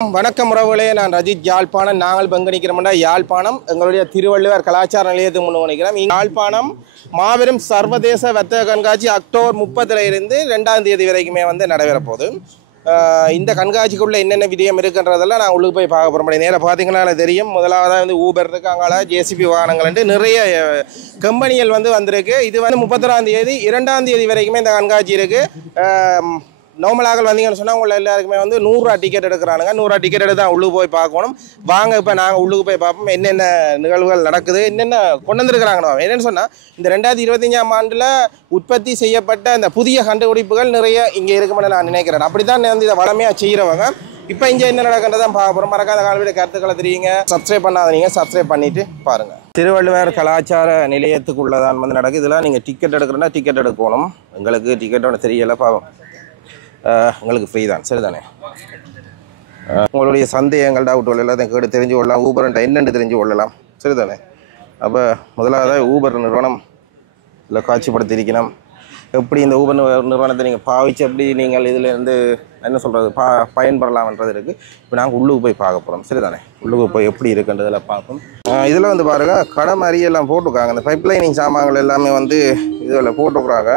வணக்கம் உறவுகளே, நான் ரஜித் யாழ்ப்பாணம். நாங்கள் பங்கணிக்கிறோம்னா யாழ்ப்பாணம் எங்களுடைய திருவள்ளுவர் கலாச்சார நிலையத்துக்கு முன்னு நினைக்கிறோம். யாழ்ப்பாணம் மாபெரும் சர்வதேச வர்த்தக கண்காட்சி அக்டோபர் 30 இருந்து 2ஆம் தேதி வரைக்குமே நடைபெற போகுது. இந்த கண்காட்சிக்குள்ளே என்னென்ன விடயம் இருக்குன்றதெல்லாம் நான் உள்ளுக்கு போய் பார்க்க போகிறோம். நேராக பார்த்தீங்கன்னா தெரியும். முதலாவதாக ஊபர் இருக்காங்களா, ஜேசிபி வாகனங்கள்ன்ட்டு நிறைய கம்பெனிகள் வந்திருக்கு. இது 31ஆம் தேதி 2ஆம் தேதி வரைக்குமே இந்த கண்காட்சி இருக்குது. நார்மலாக வந்தீங்கன்னு சொன்னால் உங்களை எல்லாருக்குமே 100 ரூபா டிக்கெட் எடுக்கிறானுங்க. 100 ரூபா டிக்கெட் எடுத்து தான் உள்ளுக்கு போய் பார்க்கணும். வாங்க இப்போ நாங்கள் உள்ளுக்கு போய் பார்ப்போம் என்னென்ன நிகழ்வுகள் நடக்குது, என்னென்ன கொண்டு வந்துருக்குறாங்கண்ணா. என்னென்னு சொன்னால் இந்த 2025ஆம் ஆண்டில் உற்பத்தி செய்யப்பட்ட இந்த புதிய கண்டுபிடிப்புகள் நிறைய இங்கே இருக்குமென்னு நான் நினைக்கிறேன். அப்படி தான் இதை வளமையாக செய்கிறவங்க. இப்போ இங்கே என்ன நடக்கின்றதான் பார்க்க போகிறோம். மறக்காத காலவிட கருத்துக்களை தெரியுங்க. சப்ஸ்கிரைப் பண்ணாதீங்க, சப்ஸ்கிரைப் பண்ணிவிட்டு பாருங்கள். திருவள்ளுவர் கலாச்சார நிலையத்துக்குள்ளதான் நடக்குது. இதெல்லாம் நீங்கள் டிக்கெட் எடுக்கிறோன்னா டிக்கெட் எடுக்கணும். எங்களுக்கு டிக்கெட்டோட தெரியலை, பாவம் உங்களுக்கு ஃப்ரீ தான், சரிதானே? உங்களுடைய சந்தேகங்கள் டவுட்டுகள் எல்லாத்தையும் கேட்டு தெரிஞ்சு கொள்ளலாம். ஊபர்ன்ட்டு என்னென்னு தெரிஞ்சு கொள்ளலாம், சரிதானே? அப்போ முதலாவதாக ஊபர் நிறுவனம் இதில் காட்சிப்படுத்தியிருக்கணும். எப்படி இந்த ஊபர் நிறுவனத்தை நீங்கள் பாவிச்சு எப்படி நீங்கள் இதில் இருந்து என்ன சொல்கிறது பயன்பெறலாம்ன்றது இருக்குது. இப்போ நாங்கள் உள்ளுக்கு போய் பார்க்க போகிறோம், சரிதானே? உள்ளுக்கு போய் எப்படி இருக்குன்றதில் பார்ப்போம். இதில் பாருங்கள், கடை மாதிரியெல்லாம் போட்டிருக்காங்க. இந்த பைப் லைனிங் சாமான்கள் எல்லாமே இதில் போட்டுருக்குறாங்க.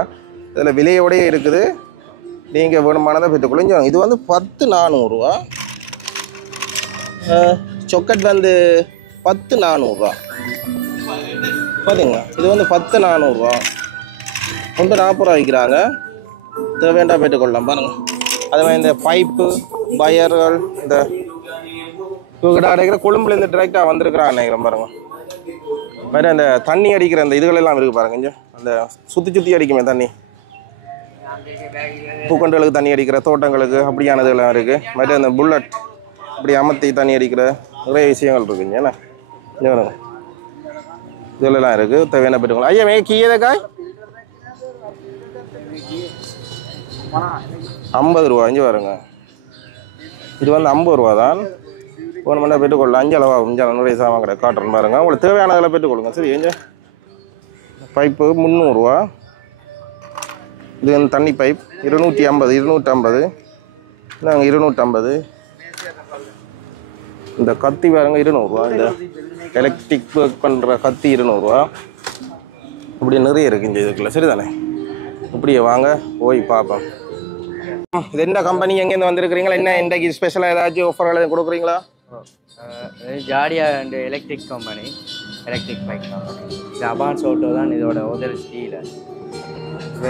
இதில் விலையோடையே இருக்குது. நீங்கள் வேணுமானதை பெற்றுக்கொள்ளுங்க. இது 10,400 ரூபா. சொக்கட் 10,400 ரூபா. பார்த்தீங்களா? இது 10,400 ரூபா. 40 ரூபா விற்கிறாங்க. தேவையாண்டா பெற்றுக்கொள்ளலாம் பாருங்கள். அது மாதிரி இந்த பைப்பு பயர்கள் இந்த இவங்கிட்ட அடைக்கிற கொழும்புலேருந்து டிரெக்டாக வந்திருக்கிறாங்க நினைக்கிறேன் பாருங்கள். மாதிரி அந்த தண்ணி அடிக்கிற அந்த இதுகளெல்லாம் இருக்குது பாருங்க. இங்கே அந்த சுற்றி அடிக்குமே தண்ணி, பூக்கண்டுகளுக்கு தண்ணி அடிக்கிற தோட்டங்களுக்கு அப்படியானதுலாம் இருக்குது. மற்ற அந்த புல்லட் இப்படி அமர்த்தி தண்ணி அடிக்கிற நிறைய விஷயங்கள் இருக்குங்க. ஏன்னா இதெல்லாம் இருக்குது. தேவையான பெற்றுக்கொள்ளலாம். ஐயா கீழே காய் 50 ரூபா. இங்கே வருங்க. இது 50 ரூபா தான். ஒன்று மணி நேரம் பெற்றுக்கொள்ளலாம். 5 அளவா 5 நிறைய சாமான் கடை காட்டுறேன் பாருங்கள். உங்களுக்கு தேவையானதெல்லாம் பெற்றுக்கொள்ளுங்க. சரி, எங்க பைப்பு 300 ரூபா. இது தண்ணி பைப் 250 நாங்கள் 250. இந்த கத்தி பாருங்க 200 ரூபா. இந்த எலக்ட்ரிக் ஒர்க் பண்ணுற கத்தி 200 ரூபா. இப்படி நிறைய இருக்குது இந்த இதுக்குள்ள, சரிதானே? இப்படியே வாங்க போய் பார்ப்போம். இது என்ன கம்பெனி, எங்கேருந்து வந்திருக்கிறீங்களா? என்ன இன்றைக்கு ஸ்பெஷலாக ஏதாச்சும் ஆஃபர்கள் எதுவும் கொடுக்குறீங்களா? ஜாடியா and electric company, electric bike company. இது அபான்ஸ் ஆட்டோ தான் இதோட உதவி ஸ்டீலர்.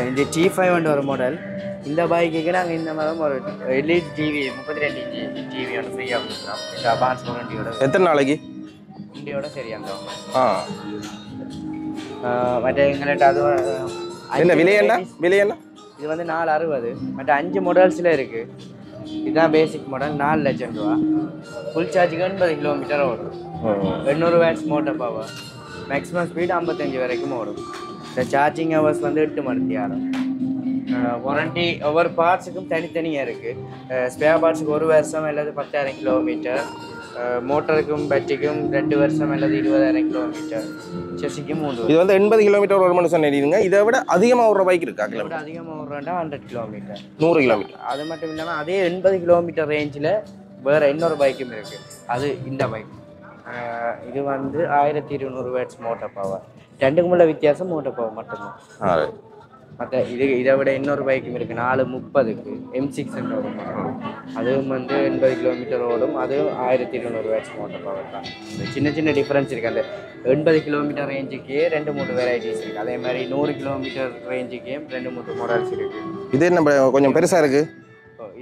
இந்த T5 ஒரு மாடல். இந்த பைக்குக்கு நாங்கள் இந்த மாதிரி ஒரு எல்இடி டிவி 32 இன்ச்சு டிவி ஒன்று ஃப்ரீயாக கொடுக்குறோம். இந்த அபான்ஸ் வாரண்டியோட. எத்தனை நாளைக்கு? இண்டியோட சரி அந்த மற்ற எங்கள்கிட்ட அது என்ன விலை என்ன? இது 460. மற்ற 5 மாடல்ஸில் இருக்குது. இதுதான் பேசிக் மாடல். 4 லட்சம் ரூபா. ஃபுல் சார்ஜுக்கு 80 கிலோமீட்டர் ஓடும். 800 watts motor power. Maximum speed 55 வரைக்கும் ஓடும். இந்த சார்ஜிங் ஹவர்ஸ் 8 மணி நேரம். வாரண்டி ஒவ்வொரு பார்ட்ஸுக்கும் தனித்தனியாக இருக்குது. ஸ்பேர் பார்ட்ஸுக்கு 1 வருஷம் அல்லது 10,000 கிலோமீட்டர். மோட்டருக்கும் பேட்டரிக்கும் 2 வருஷம் அல்லது 20,000 கிலோமீட்டர். செஸ்ஸிக்கும் 3. இது 80 கிலோமீட்டர் ஒரு மனுஷன் நடிடுங்க. இதை விட அதிகமாக ஒரு பைக் இருக்கா? இதை விட அதிகமாக ஓடுறா 100 கிலோமீட்டர், 100 கிலோமீட்டர். அது மட்டும் இல்லாமல் அதே 80 கிலோமீட்டர் ரேஞ்சில் வேறு இன்னொரு பைக்கும் இருக்குது. அது இந்த பைக். இது 1200 வாட்ஸ் மோட்டர் பவர். ரெண்டுக்கும் உள்ள வித்தியாசம் மோட்டர் பவர் மட்டும்தான். மற்ற இதை விட இன்னொரு பைக்கும் இருக்குது 430க்கு M6 ஓடும். அதுவும் 80 கிலோமீட்டர் ஓடும். அதுவும் 1200 வாட்ஸ் மோட்டர் பவர் தான். சின்ன டிஃப்ரென்ஸ் இருக்குது. அந்த 80 கிலோமீட்டர் ரேஞ்சுக்கே 2-3 வெரைட்டிஸ் இருக்குது. அதே மாதிரி 100 கிலோமீட்டர் ரேஞ்சுக்கே 2-3 மாடல்ஸ் இருக்குது. இது என்ன கொஞ்சம் பெருசாக இருக்குது?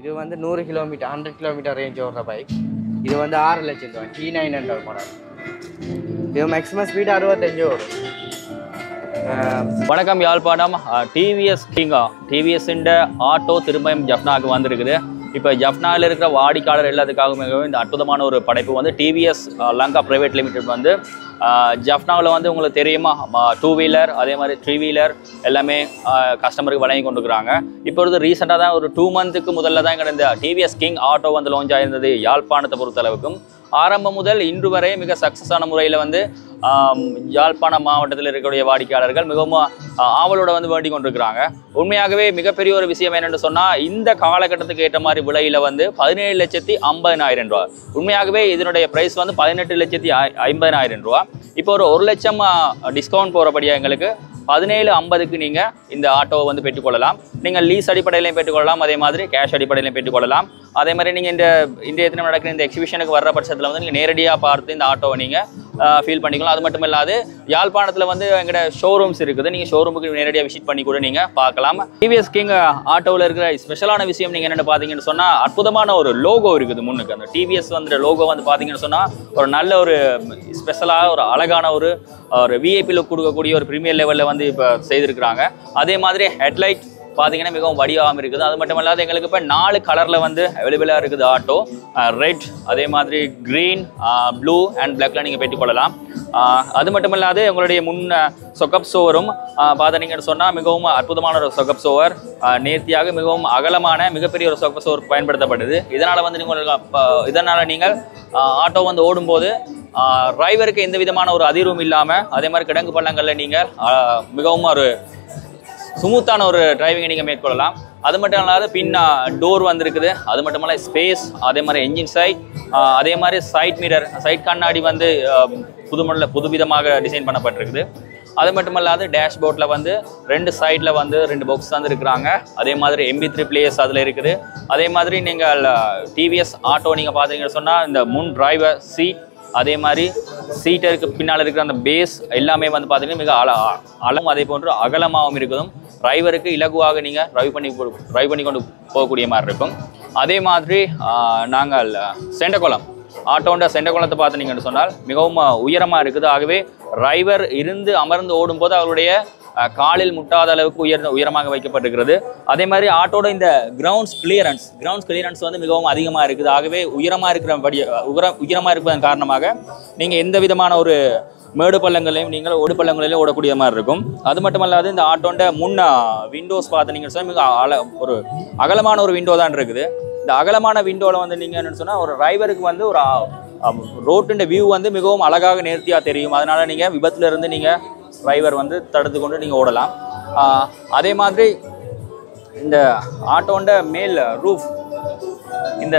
இது 100 கிலோமீட்டர் 100 கிலோமீட்டர் ரேஞ்ச் ஓடுற பைக். இது 6 லட்சம் ரூபா. T900 model. இது மேக்ஸிமம் ஸ்பீடு 65 ஓடும். வணக்கம் யாழ்ப்பாணம். டிவிஎஸ் கிங்கா டிவிஎஸ்ன்ற ஆட்டோ திரும்பியும் ஜப்னாவுக்கு வந்திருக்குது. இப்போ ஜப்னாவில் இருக்கிற வாடிக்கையாளர் எல்லாத்துக்காகவுமே இந்த அற்புதமான ஒரு படைப்பு டிவிஎஸ் லங்கா பிரைவேட் லிமிடெட் ஜப்னாவில் உங்களுக்கு தெரியுமா, 2 வீலர் அதே மாதிரி 3 வீலர் எல்லாமே கஸ்டமருக்கு வழங்கி கொண்டுருக்குறாங்க. இப்பொழுது ரீசெண்டாக தான் ஒரு 2 மந்த்துக்கு முதல்ல தான் எங்கள் இந்த டிவிஎஸ் கிங் ஆட்டோ லான்ச் ஆயிருந்தது யாழ்ப்பாணத்தை பொறுத்தளவுக்கும். ஆரம்பம் முதல் இன்று வரை மிக சக்ஸஸான முறையில் வந்து யாழ்ப்பாணம் மாவட்டத்தில் இருக்கக்கூடிய வாடிக்கையாளர்கள் மிகவும் ஆவலோட வந்து வேண்டிக் கொண்டிருக்கிறாங்க. உண்மையாகவே மிகப்பெரிய ஒரு விஷயம் என்னென்னு சொன்னால் இந்த காலகட்டத்துக்கு ஏற்ற மாதிரி விலையில் வந்து 17,50,000 ரூபா. உண்மையாகவே இதனுடைய ப்ரைஸ் வந்து 18,50,000 ரூபா. இப்போ ஒரு 1 லட்சம் டிஸ்கவுண்ட் போகிறபடியாக எங்களுக்கு 17,50,000க்கு நீங்கள் இந்த ஆட்டோவை வந்து பெற்றுக்கொள்ளலாம். நீங்கள் லீஸ் அடிப்படையிலையும் பெற்றுக்கொள்ளலாம், அதே மாதிரி கேஷ் அடிப்படையிலையும் பெற்றுக்கொள்ளலாம். அதே மாதிரி நீங்கள் இன்றைய தினம் நடக்கிற இந்த எக்ஸிபிஷனுக்கு வர்ற பட்சத்தில் வந்து நீங்கள் நேரடியாக பார்த்து இந்த ஆட்டோவை நீங்கள் ஃபீல் பண்ணிக்கலாம். அது மட்டும் இல்லாது யாழ்ப்பாணத்தில் வந்து எங்களோட ஷோரூம்ஸ் இருக்குது. நீங்கள் ஷோரூமுக்கு நேரடியாக விசிட் பண்ணி கூட நீங்கள் பார்க்கலாம். டிவிஎஸ் கிங் ஆட்டோவில் இருக்கிற ஸ்பெஷலான விஷயம் நீங்கள் என்னென்னு பார்த்தீங்கன்னு சொன்னால் அற்புதமான ஒரு லோகோ இருக்குது முன்னுக்கு. அந்த டிவிஎஸ் வந்து லோகோ வந்து பார்த்தீங்கன்னு சொன்னால் ஒரு நல்ல ஒரு ஸ்பெஷலாக ஒரு அழகான ஒரு விஐபி லுக் கொடுக்கக்கூடிய ஒரு ப்ரீமியர் லெவலில் வந்து இப்போ செய்திருக்கிறாங்க. அதே மாதிரி ஹெட்லைட் பார்த்தீங்கன்னா மிகவும் வடிவாகவும் இருக்குது. அது மட்டும் இல்லாத எங்களுக்கு இப்போ 4 கலரில் வந்து அவைலபிளாக இருக்குது ஆட்டோ. ரெட், அதே மாதிரி க்ரீன், ப்ளூ அண்ட் பிளாக்ல நீங்கள் பெற்றுக்கொள்ளலாம். அது மட்டும் இல்லாது உங்களுடைய சொக்கப் சோவரும் பார்த்தீங்கன்னு சொன்னால் மிகவும் அற்புதமான ஒரு சொக்கப் சோவர், நேர்த்தியாக மிகவும் அகலமான மிகப்பெரிய ஒரு சொக்கப் சோவர் பயன்படுத்தப்படுது. இதனால் நீங்கள் ஆட்டோ வந்து ஓடும்போது டிரைவருக்கு எந்த விதமான ஒரு அதிர்வும் இல்லாமல், அதே மாதிரி கிடங்கு பள்ளங்களில் நீங்கள் மிகவும் ஒரு ஸ்மூத்தான ஒரு டிரைவிங்கை நீங்கள் மேற்கொள்ளலாம். அது மட்டும் இல்லாத பின் டோர் வந்திருக்குது. அது மட்டும் இல்லாத ஸ்பேஸ், அதே மாதிரி என்ஜின் சைட், அதே மாதிரி சைட் மிரர், சைட் கண்ணாடி வந்து புதுவிதமாக டிசைன் பண்ணப்பட்டிருக்குது. அது மட்டும் இல்லாத டேஷ்போர்டில் வந்து 2 சைடில் வந்து 2 பாக்ஸ் வந்து இருக்கிறாங்க. அதே மாதிரி MP3 பிளேயர்ஸ் அதில் இருக்குது. அதே மாதிரி நீங்கள் டிவிஎஸ் ஆட்டோ நீங்கள் பார்த்தீங்கன்னு சொன்னால் இந்த முன் டிரைவர் சீட், அதே மாதிரி சீட்டருக்கு பின்னால் இருக்கிற அந்த பேஸ் எல்லாமே வந்து பார்த்தீங்கன்னா மிக அளவும் அதே போன்று அகலமாகவும் இருக்குதும். டிரைவருக்கு இலகுவாக நீங்கள் ட்ரைவ் பண்ணி கொண்டு போகக்கூடிய மாதிரி இருக்கும். அதே மாதிரி நாங்கள் செண்டகுளம் ஆட்டோண்ட செண்டகுளத்தை பார்த்தீங்கன்னு சொன்னால் மிகவும் உயரமாக இருக்குது. ஆகவே டிரைவர் இருந்து அமர்ந்து ஓடும்போது அவருடைய காலில் முட்டாத அளவுக்கு உயரமாக வைக்கப்பட்டிருக்கிறது. அதே மாதிரி ஆட்டோட இந்த கிரவுண்ட்ஸ் கிளியரன்ஸ் வந்து மிகவும் அதிகமாக இருக்குது. ஆகவே உயரமாக இருப்பதன் காரணமாக நீங்கள் எந்த விதமான ஒரு மேடு பள்ளங்களையும் நீங்கள் ஓடு பள்ளங்களிலும் ஓடக்கூடிய மாதிரி இருக்கும். அது மட்டும் இல்லாது இந்த ஆட்டோண்ட முன்ன விண்டோஸ் பார்த்தீங்கன்னு சொன்னால் மிக ஒரு அகலமான ஒரு விண்டோ தான் இருக்குது. இந்த அகலமான விண்டோவில் வந்து நீங்கள் என்னென்னு சொன்னால் ஒரு டிரைவருக்கு வந்து ஒரு ரோட்டுன்ற வியூ வந்து மிகவும் அழகாக நேர்த்தியாக தெரியும். அதனால் நீங்கள் விபத்துலேருந்து நீங்கள் டிரைவர் வந்து தடுத்து கொண்டு நீங்கள் ஓடலாம். அதே மாதிரி இந்த ஆட்டோண்ட மேல் ரூஃப், இந்த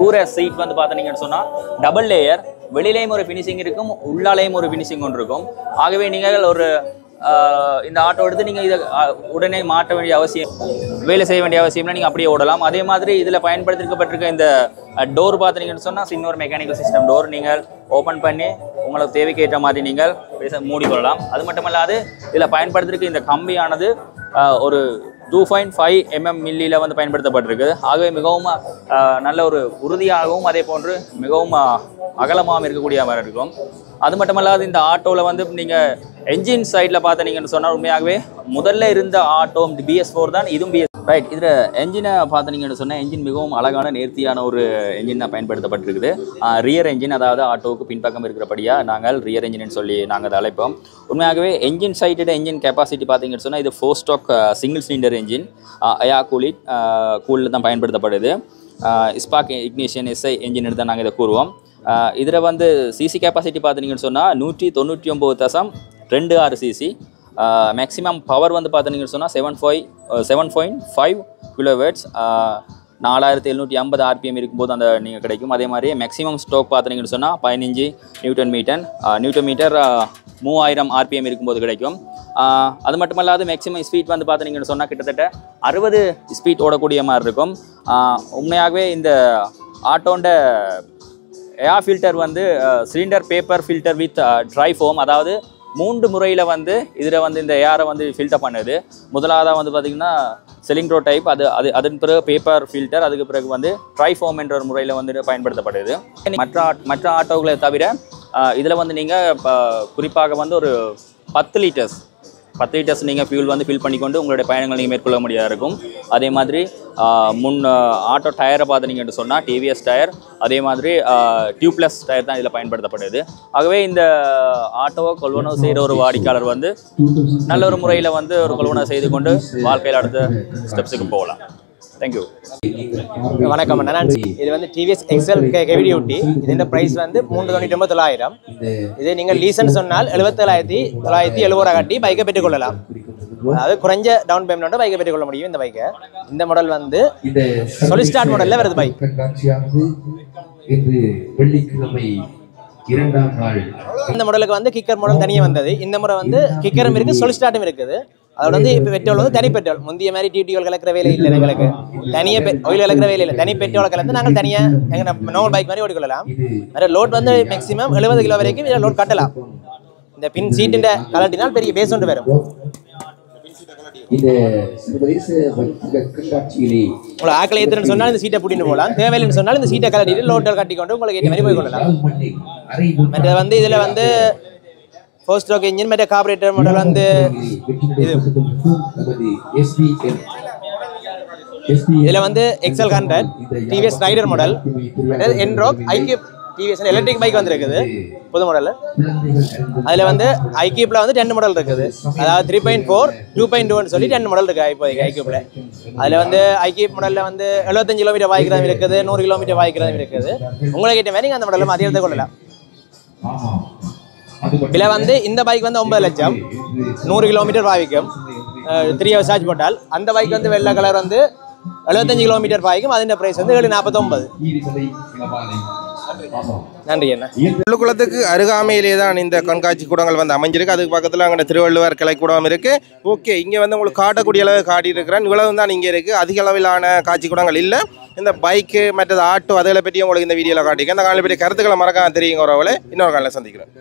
கூரை சீட் வந்து பார்த்தீங்கன்னு சொன்னால் டபுள் லேயர், வெளியிலையும் ஒரு ஃபினிஷிங் இருக்கும், உள்ளாலையும் ஒரு ஃபினிஷிங் கொண்டு இருக்கும். ஆகவே நீங்கள் ஒரு இந்த ஆட்டோ எடுத்து நீங்கள் இதை உடனே மாற்ற வேண்டிய அவசியம், வேலை செய்ய வேண்டிய அவசியம்னா நீங்கள் அப்படியே ஓடலாம். அதே மாதிரி இதில் பயன்படுத்திருக்கப்பட்டிருக்க இந்த டோர் பார்த்தீங்கன்னு சொன்னால் இன்னொரு மெக்கானிக்கல் சிஸ்டம் டோர். நீங்கள் ஓப்பன் பண்ணி உங்களுக்கு தேவைக்கு ஏற்ற மாதிரி நீங்கள் மூடிக்கொள்ளலாம். அது மட்டும் இல்லாது இதில் பயன்படுத்திருக்க இந்த கம்பியானது ஒரு 2.5 mm மில்லியில் வந்து பயன்படுத்தப்பட்டிருக்கு. ஆகவே மிகவும் நல்ல ஒரு உறுதியாகவும் அதே போன்று மிகவும் அகலமாகவும் இருக்கக்கூடிய மாதிரி இருக்கும். அது மட்டும் இல்லாது இந்த ஆட்டோவில் வந்து நீங்கள் என்ஜின் சைடில் பார்த்தீங்கன்னு சொன்னால் உண்மையாகவே முதல்ல இருந்த ஆட்டோ BS4 தான், இதுவும் BS ரைட். இதில் என்ஜினை பார்த்தீங்கன்னு சொன்னால் என்ஜின் மிகவும் அழகான நேர்த்தியான ஒரு என்ஜின் தான் பயன்படுத்தப்பட்டிருக்குது. ரியர் என்ஜின், அதாவது ஆட்டோவுக்கு பின்பக்கம் இருக்கிறபடியாக நாங்கள் ரியர் என்ஜின்னு சொல்லி நாங்கள் அதை அழைப்போம். உண்மையாகவே என்ஜின் சைட்டோட என்ஜின் கெப்பாசிட்டி பார்த்தீங்கன்னு சொன்னால் இது 4 ஸ்டாக் சிங்கிள் சிலிண்டர் என்ஜின், ஏர் கூலில் தான் பயன்படுத்தப்படுது. ஸ்பார்க் இக்னிஷன் SI என்ஜின் தான் நாங்கள் இதை கூறுவோம். இதில் வந்து சிசி கெப்பாசிட்டி பார்த்தீங்கன்னு சொன்னால் 199.26 சிசி. மேக்ஸிமம் பவர் வந்து பார்த்தீங்கன்னு சொன்னால் 7.5 கிலோவாட்ஸ், 4750 RPM இருக்கும்போது அந்த நீங்கள் கிடைக்கும். அதே மாதிரி மேக்ஸிமம் ஸ்டோக் பார்த்தீங்கன்னு சொன்னால் 15 நியூட்டன் மீட்டர் 3000 RPM இருக்கும்போது கிடைக்கும். அது மட்டும் இல்லாது மேக்ஸிமம் ஸ்பீட் வந்து பார்த்தீங்கன்னு சொன்னால் கிட்டத்தட்ட 60 ஸ்பீட் ஓடக்கூடிய மாதிரி இருக்கும். உண்மையாகவே இந்த ஆட்டோண்ட ஏர் ஃபில்டர் வந்து cylinder paper filter with dry foam, அதாவது 3 முறையில் வந்து இதில் வந்து இந்த ஏரை வந்து ஃபில்டர் பண்ணுது. முதலாவதாக வந்து பார்த்திங்கன்னா செலிங்க்ரோ டைப், அதன் பிறகு பேப்பர் ஃபில்டர், அதுக்கு பிறகு வந்து ட்ரை ஃபோம் என்ற ஒரு முறையில் வந்து பயன்படுத்தப்படுது. மற்ற ஆட்டோக்களை தவிர இதில் வந்து நீங்கள் குறிப்பாக வந்து ஒரு 10 லிட்டர்ஸ் நீங்கள் ஃபியூல் வந்து ஃபில் பண்ணிக்கொண்டு உங்களுடைய பயணங்கள் நீங்கள் மேற்கொள்ள முடியாது இருக்கும். அதே மாதிரி முன் ஆட்டோ டயரை பார்த்தீங்கன்னு சொன்னால் டிவிஎஸ் டயர், அதே மாதிரி டியூப்லெஸ் டயர் தான் இதில் பயன்படுத்தப்படுது. ஆகவே இந்த ஆட்டோவை கொள்வனவு செய்கிற ஒரு வாடிக்கையாளர் வந்து நல்ல ஒரு முறையில் வந்து ஒரு கொள்வனவு செய்து கொண்டு வாழ்க்கையில் அடுத்த ஸ்டெப்ஸுக்கு போகலாம். தேங்க்யூ. வணக்கம் அண்ணா. இது வந்து டிவிஎஸ் எக்ஸல் ஹெவி டியூட்டி. இதோட பிரைஸ் வந்து 3,99,900. இது நீங்கள் லீசன் சொன்னால் 77,970 கட்டி பைக்கை பெற்றுக்கொள்ளலாம். அதாவது குறைஞ்ச டவுன் பேமெண்ட் பைக்கை பெற்றுக்கொள்ள முடியும். இந்த பைக்கை இந்த மாடல் வந்து சொலிஸ்டார்ட் மாடல்ல வருது பைக். இந்த மாடலுக்கு வந்து கிக்கர் மாடல் தனியாக வந்தது. இந்த முறை வந்து கிக்கரும் இருக்கு, சொலிஸ்டார்ட்டும் இருக்குது. அதோட வந்து இப்போ பெட்ரோல் வந்து தனி பெட்ரோல். முந்தைய மாதிரி டியூட்டிகள் கலக்கிற வேலை இல்லை. எங்களுக்கு தனியாக ஆயில் கலக்கிற வேலை இல்லை. தனி பெட்ரோல் கலந்து நாங்கள் தனியாக எங்கள் நார்மல் பைக் மாதிரி ஓடிக்கொள்ளலாம். வேறு லோட் வந்து மேக்ஸிமம் 70 கிலோ வரைக்கும் இதில் லோட் கட்டலாம். இந்த பின் சீட்டின் கலட்டினால் பெரிய பேஸ் ஒன்று வரும். உங்களை ஆக்களை ஏற்றுன்னு சொன்னால் இந்த சீட்டை பிடின்னு போகலாம். தேவையில்லைன்னு சொன்னால் இந்த சீட்டை கலட்டிட்டு லோட்டர் கட்டிக்கொண்டு உங்களுக்கு ஏற்ற மாதிரி போய் கொள்ளலாம். மற்ற வந்து இதில் வந்து ஃபோர் ஸ்ட்ரோக் இன்ஜின், மற்ற கார்பரேட்டர் மாடல் வந்து இது இதில் வந்து XL 100 TVS Raider model, Ntorq iQube TVS electric bike வந்துருக்குது புது மாடல். அதில் வந்து ஐக்யூப்பில் வந்து 10 மாடல் இருக்குது. அதாவது 3.4 2.2ன்னு சொல்லி 10 மாடல் இருக்குது இப்போதைக்கு ஐக்யூப்பில். அதில் வந்து ஐக்யூப் மாடலில் வந்து 75 கிலோமீட்டர் வாய்க்கிறதும் இருக்குது, 100 கிலோமீட்டர் வாய்க்கிறதும் இருக்குது. உங்களுக்கு ஏற்ற மாதிரி அந்த மாடலில் அதிகத்தை கொள்ளலாம். இதில் வந்து இந்த பைக் வந்து 9 லட்சம், 100 கிலோமீட்டர் வாய்க்கும், 3 hours சார்ஜ் போட்டால். அந்த பைக் வந்து வெள்ளை கலர் வந்து 75 கிலோமீட்டர் வாய்க்கும். அதோட ப்ரைஸ் வந்து 749. நன்றி அண்ணா. உள்ளுக்குளத்துக்கு அருகாமையிலே தான் இந்த கண்காட்சி கூடங்கள் வந்து அமைஞ்சிருக்கு. அதுக்கு பக்கத்தில் அங்கே திருவள்ளுவர் கலைக்கூடம் இருக்குது. ஓகே, இங்கே வந்து உங்களுக்கு காட்டக்கூடிய அளவு காட்டியிருக்கிறேன். இவ்வளவு தான் இங்கே இருக்குது. அதிக அளவிலான காட்சி கூடங்கள் இல்லை. இந்த பைக்கு மற்றது ஆட்டோ அதை பற்றி உங்களுக்கு இந்த வீடியோவில் காட்டியிருக்கேன். இந்த காலையில் பற்றி கருத்துக்களை மறக்காம தெரியுங்க. இன்னொரு காலையில் சந்திக்கிறேன்.